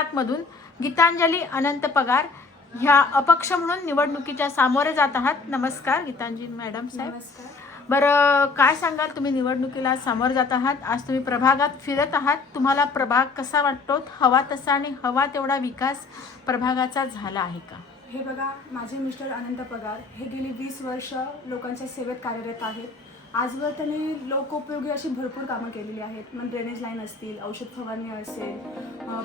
7 मधून गीतांजली अनंत पगार ह्या अपक्ष म्हणून निवडणुकीच्या सामोरे जात आहात. नमस्कार गीतांजली मॅडम साहेब. नमस्कार. बरं, काय सांगाल, तुम्ही निवडणुकीला सामोरे जात आहात, आज तुम्ही प्रभागात फिरत आहात, तुम्हाला प्रभाग कसा वाटतो? हवा तसा आणि हवा तेवढा विकास प्रभागाचा झाला आहे का? हे बघा, माझे मिस्टर अनंत पगार हे गेली 20 वर्ष लोकांच्या सेवेत कार्यरत आहेत. आजवर त्यांनी लोकोपयोगी अशी भरपूर कामं केलेली आहेत. मग ड्रेनेज लाईन असतील, औषध फवारणी असेल,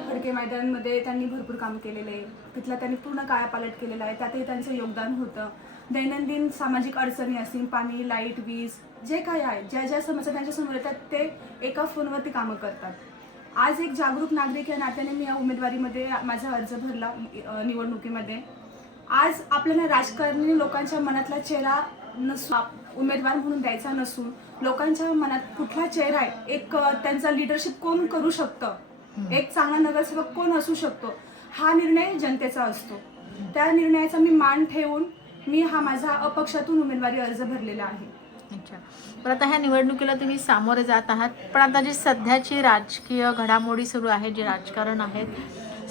फडके मैदानमध्ये त्यांनी भरपूर काम केलेलं आहे. तिथला त्यांनी पूर्ण कायापालट केलेला आहे, त्यातही त्यांचं योगदान होतं. दैनंदिन सामाजिक अडचणी असतील, पाणी, लाईट, वीज, जे काही आहे, ज्या ज्या समस्या त्यांच्यासमोर येतात ते एका फोनवरती कामं करतात. आज एक जागरूक नागरिक या नात्याने मी या उमेदवारीमध्ये माझा अर्ज भरला निवडणुकीमध्ये. आज आपल्याला राजकारणी लोकांच्या मनातला चेहरा उमेदवार म्हणून द्यायचा नसून लोकांच्या मनात कुठला चेहरा आहे, एक त्यांचा लिडरशिप कोण करू शकतं, एक चांगला नगरसेवक कोण असू शकतो, हा निर्णय जनतेचा असतो. त्या निर्णयाचा मी मान ठेवून मी हा माझा अपक्षातून उमेदवारी अर्ज भरलेला आहे. अच्छा, पण आता ह्या निवडणुकीला तुम्ही सामोरे जात आहात, पण आता जी सध्याची राजकीय घडामोडी सुरू आहे, जे राजकारण आहे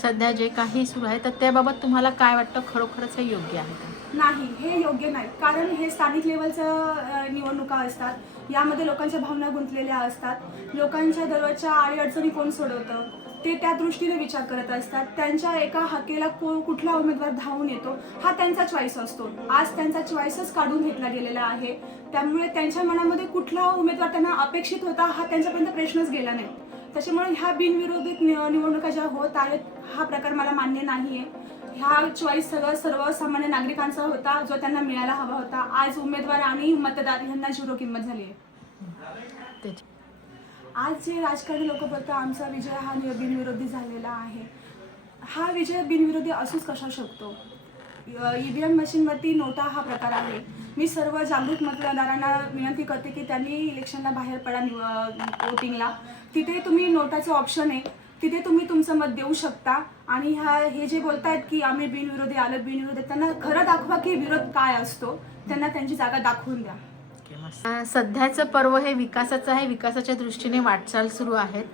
सध्या जे काही सुरू आहे, तर त्याबाबत तुम्हाला काय वाटतं? खरोखरच हे योग्य आहे का? नाही, हे योग्य नाही. कारण हे स्थानिक लेवलचं निवडणुका असतात, यामध्ये लोकांच्या भावना गुंतलेल्या असतात. लोकांच्या दररोजच्या अडीअडचणी कोण सोडवतं ते त्या दृष्टीने विचार करत असतात. त्यांच्या एका हाकेला कुठला उमेदवार धावून येतो हा त्यांचा चॉईस असतो. आज त्यांचा चॉईसच काढून घेतला गेलेला आहे. त्यामुळे त्यांच्या मनामध्ये कुठला उमेदवार त्यांना अपेक्षित होता हा त्यांच्यापर्यंत प्रश्नच गेला नाही. त्याच्यामुळे ह्या बिनविरोधित निवडणुका ज्या होत आहेत हा प्रकार मला मान्य नाही आहे. ह्या चॉईस सर्वसामान्य नागरिकांचा होता, जो त्यांना मिळायला हवा होता. आज उमेदवार आणि मतदार यांना झिरो किंमत झाली आहे. आज जे राजकारणी लोक बोलतात आमचा विजय हा बिनविरोधी झालेला आहे, हा विजय बिनविरोधी असूच कसा शकतो? EVM मशीनवरती नोटा हा प्रकार आहे. मी सर्व जागरूक मतदारांना विनंती करते की त्यांनी इलेक्शनला बाहेर पडा, वोटिंगला. तिथे तुम्ही नोटाचं ऑप्शन आहे, तिथे तुम्ही तुमचं मत देऊ शकता. आणि हे जे बोलतायत की आम्ही बिनविरोधी आलं, बिनविरोधी, त्यांना खरं दाखवा की विरोध काय असतो, त्यांना त्यांची जागा दाखवून द्या. सध्याचं पर्व हे विकासाचं आहे, विकासाच्या दृष्टीने वाटचाल सुरू आहेत.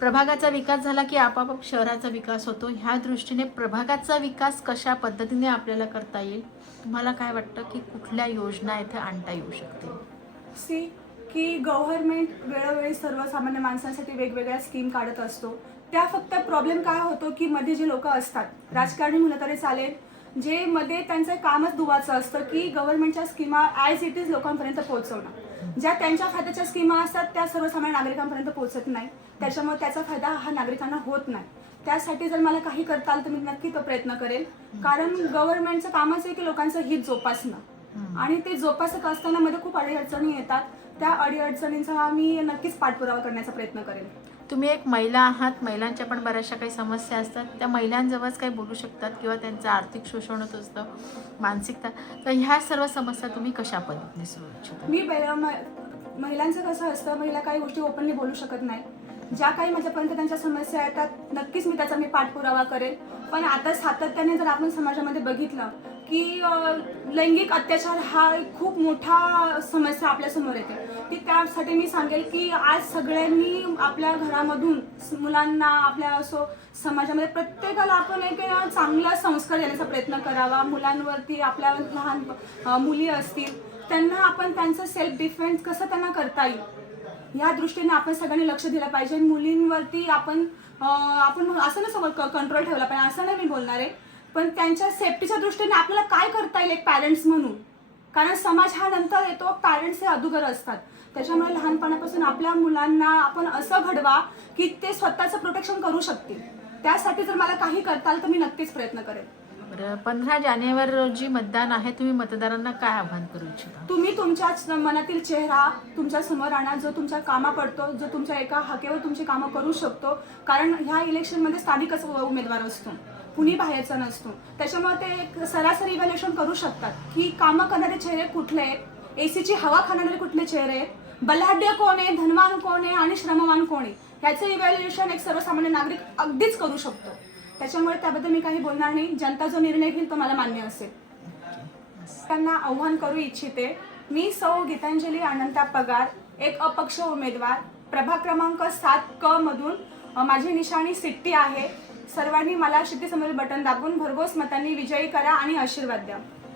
प्रभागाचा विकास झाला की आपाप शहराचा विकास होतो. ह्या दृष्टीने प्रभागाचा विकास कशा पद्धतीने आपल्याला करता येईल? तुम्हाला काय वाटतं की कुठल्या योजना इथे आणता येऊ शकतील? की गव्हर्नमेंट वेळोवेळी सर्वसामान्य माणसांसाठी वेगवेगळ्या स्कीम काढत असतो. त्या फक्त प्रॉब्लेम काय होतो की मध्ये जे लोक असतात, राजकारणी म्हणलं तरी चालेल, जे मध्ये त्यांचं कामच दुवाचं असतं की गव्हर्नमेंटच्या स्कीमा ॲज इट इज लोकांपर्यंत पोहोचवणं. ज्या त्यांच्या फायद्याच्या स्कीमा असतात त्या सर्वसामान्य नागरिकांपर्यंत पोहोचत नाही. त्याच्यामुळे त्याचा फायदा हा नागरिकांना होत नाही. त्यासाठी जर मला काही करता आलं तर मी नक्की तो प्रयत्न करेल. कारण गव्हर्नमेंटचं कामच आहे की लोकांचं हित जोपासणं, आणि ते जोपासत असताना मध्ये खूप अडीअडचणी येतात. त्या अडीअडचणींचा मी नक्कीच पाठपुरावा करण्याचा प्रयत्न करेन. तुम्ही एक महिला आहात, महिलांच्या पण बऱ्याचशा काही समस्या असतात, त्या महिलांजवळच काही बोलू शकतात किंवा त्यांचं आर्थिक शोषण होत असतं, मानसिकता, तर ह्या सर्व समस्या तुम्ही कशा पद्धतीने सोडवू इच्छिता? मी महिलांचं कसं असतं, महिला काही गोष्टी ओपनली बोलू शकत नाही. ज्या काही माझ्यापर्यंत त्यांच्या समस्या येतात नक्कीच मी त्याचा पाठपुरावा करेल. पण आता सातत्याने जर आपण समाजामध्ये बघितलं की लैंगिक अत्याचार हा खूप मोठा समस्या आपल्यासमोर येते, की त्यासाठी मी सांगेल की आज सगळ्यांनी आपल्या घरामधून मुलांना, आपल्या समाजामध्ये प्रत्येकाला आपण एक चांगला संस्कार देण्याचा प्रयत्न करावा. मुलांवरती, आपल्या लहान मुली असतील त्यांना आपण त्यांचं सेल्फ डिफेन्स कसं त्यांना करता येईल या दृष्टीने आपण सगळ्यांनी लक्ष दिलं पाहिजे. मुलींवरती आपण असं नसं कंट्रोल ठेवला पाहिजे, असं नाही मी बोलणार आहे, पण त्यांच्या सेफ्टीच्या दृष्टीने आपल्याला काय करता येईल एक पॅरेंट्स म्हणून. कारण समाज हा नंतर येतो, पॅरेंट्स हे अगोदर असतात. त्याच्यामुळे लहानपणापासून आपल्या मुलांना आपण असं घडवा की ते स्वतःचं प्रोटेक्शन करू शकतील. त्यासाठी जर मला काही करता आलं तर मी नक्कीच प्रयत्न करेन. बरं, 15 जानेवारी रोजी मतदान आहे, तुम्ही मतदारांना काय आवाहन करू इच्छिता? तुम्ही तुमच्या मनातील चेहरा तुमच्या समोर आणा, जो तुमच्या कामा पडतो, जो तुमच्या एका हाकेवर तुमची कामं करू शकतो. कारण ह्या इलेक्शनमध्ये स्थानिकच उमेदवार असतो, कुणी बाहेरचा नसतो. त्याच्यामुळे ते एक सरासरी इव्हॅल्युएशन करू शकतात की कामं करणारे चेहरे कुठले आहेत, एसीची हवा खाणारे कुठले चेहरे आहेत, बलाढ्य कोण आहे, धनवान कोण आहे आणि श्रमवान कोण आहे, ह्याचं इव्हॅल्युएशन एक सर्वसामान्य नागरिक अगदीच करू शकतो. त्याच्यामुळे त्याबद्दल मी काही बोलणार नाही. जनता जो निर्णय घेईल तो मला मान्य असेल. त्यांना आव्हान करू इच्छिते, मी सौ गीतांजली अनंता पगार, एक अपक्ष उमेदवार, प्रभाग क्रमांक 7 क मधून. माझी निशाणी सिट्टी आहे. सर्वांनी मला शिट्टीसमोरील बटन दाबून भरघोस मतांनी विजयी करा आणि आशीर्वाद द्या.